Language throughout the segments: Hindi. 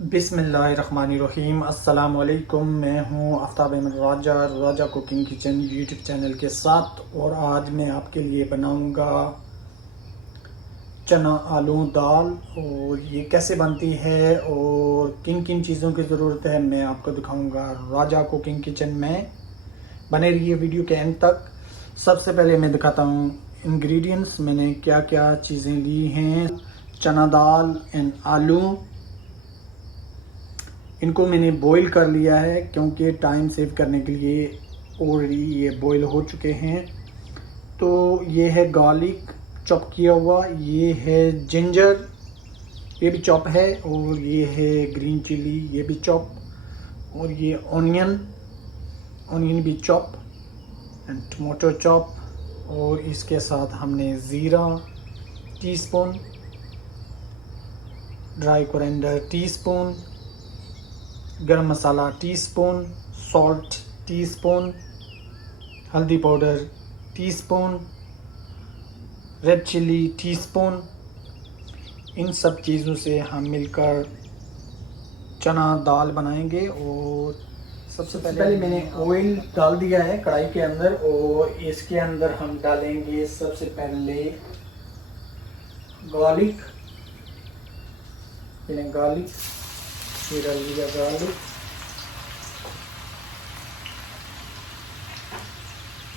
बिस्मिल्लाहिर्रहमानिर्रहीम। अस्सलामुअलैकुम। मैं हूँ आफ्ताब अहमद राजा कुकिंग किचन यूट्यूब चैनल के साथ, और आज मैं आपके लिए बनाऊँगा चना आलू दाल। और ये कैसे बनती है और किन किन चीज़ों की ज़रूरत है मैं आपको दिखाऊँगा राजा कुकिंग किचन में। बने रहिए वीडियो के एंड तक। सबसे पहले मैं दिखाता हूँ इंग्रेडिएंट्स, मैंने क्या क्या चीज़ें ली हैं। चना दाल एंड आलू, इनको मैंने बॉईल कर लिया है क्योंकि टाइम सेव करने के लिए ऑलरेडी ये बॉईल हो चुके हैं। तो ये है गार्लिक चॉप किया हुआ, ये है जिंजर, ये भी चॉप है, और ये है ग्रीन चिली, ये भी चॉप, और ये ऑनियन भी चॉप एंड टमाटो चॉप। और इसके साथ हमने ज़ीरा teaspoon, dry coriander teaspoon, garam masala teaspoon, salt teaspoon, हल्दी powder teaspoon, red chilli teaspoon. इन सब चीज़ों से हम मिलकर चना दाल बनाएंगे। और सबसे पहले मैंने ऑयल डाल दिया है कढ़ाई के अंदर, और इसके अंदर हम डालेंगे सबसे पहले गार्लिक। ये डाल दिया गार्लिक।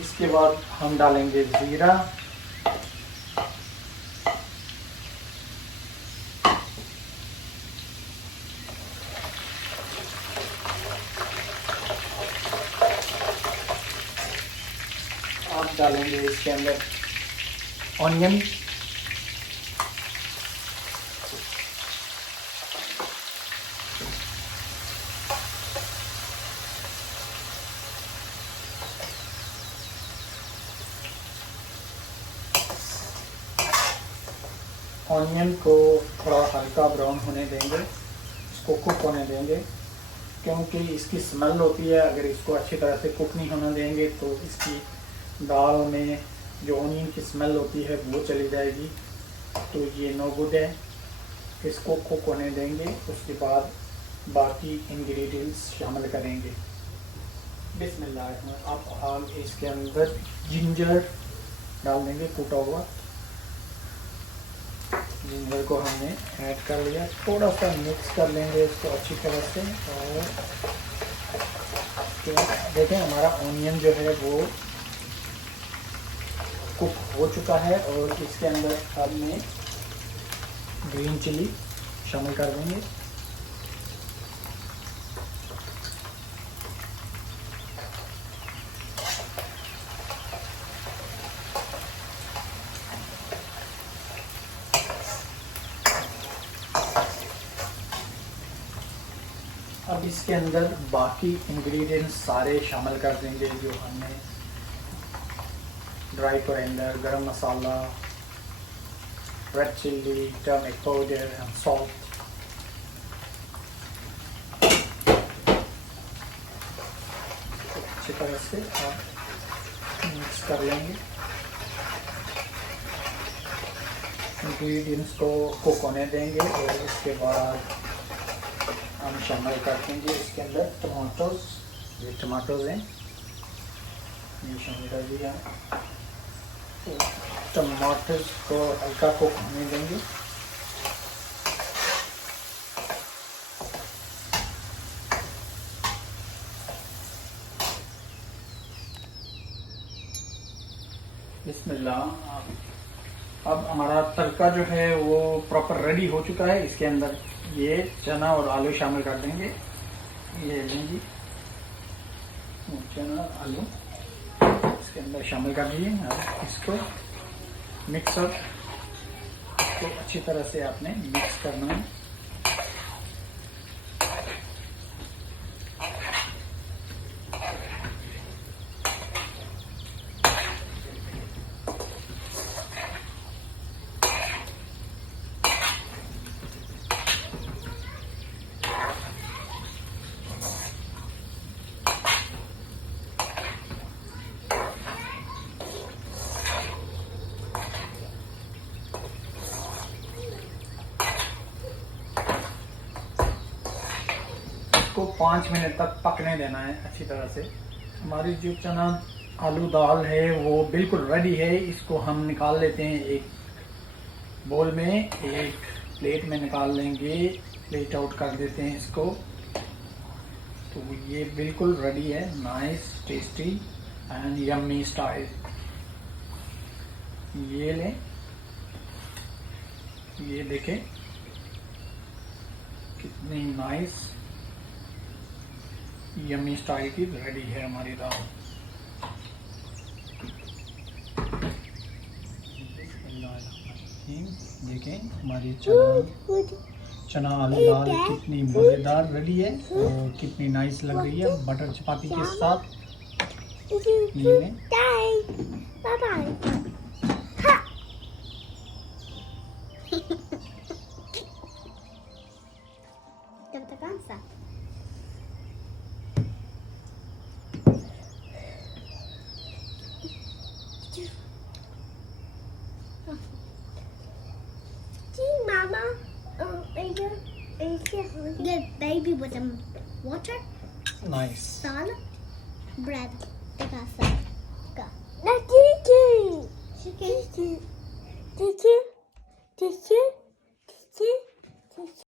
इसके बाद हम डालेंगे जीरा, आप डालेंगे इसके अंदर ऑनियन, ऑनियन को थोड़ा हल्का ब्राउन होने देंगे, इसको कुक होने देंगे, क्योंकि इसकी स्मेल होती है। अगर इसको अच्छी तरह से कुक नहीं होने देंगे तो इसकी दाल में जो ऑनियन की स्मेल होती है वो चली जाएगी, तो ये नो गुड है। इसको कुक होने देंगे, उसके बाद बाकी इंग्रेडिएंट्स शामिल करेंगे। बिस्मिल्लाह। अब हम इसके अंदर जिंजर डाल देंगे, कूटा हुआ जिंजर को हमने ऐड कर लिया। थोड़ा सा मिक्स कर लेंगे इसको अच्छी तरह से। और तो देखें हमारा ऑनियन जो है वो कुक हो चुका है, और इसके अंदर हमने ग्रीन चिली शामिल कर देंगे। अब इसके अंदर बाकी इंग्रेडिएंट्स सारे शामिल कर देंगे, जो हमने dry coriander, garam masala, red chilli, turmeric powder and salt. अच्छी तरह से आप मिक्स कर लेंगे। इंग्रेडिएंट्स को कुक होने देंगे, और उसके बाद हम शामिल कर देंगे इसके अंदर टमाटोज। ये टमाटोज हैं, ये शामिल कर दिया। तो टमाटोज को हल्का कुक होने देंगे। बिस्मिल्लाह। अब हमारा तड़का जो है वो प्रॉपर रेडी हो चुका है। इसके अंदर ये चना और आलू शामिल कर देंगे। ये लेंगे चना आलू इसके अंदर शामिल कर दीजिए। इसको मिक्सअप को अच्छी तरह से आपने मिक्स करना है। इसको 5 मिनट तक पकने देना है अच्छी तरह से। हमारी जो चना आलू दाल है वो बिल्कुल रेडी है। इसको हम निकाल लेते हैं एक बोल में, एक प्लेट में निकाल लेंगे, प्लेट आउट कर देते हैं इसको। तो ये बिल्कुल रेडी है, nice tasty and yummy style. ये लें, ये देखें कितनी नाइस यम्मी स्टाइल की रेडी है हमारी दाल। देखें हमारी चना आलू दाल कितनी मज़ेदार रेडी है और कितनी नाइस लग रही है बटर चपाती के साथ। ये लें। Mama, the baby with the water, Nice. salad, bread, the pasta.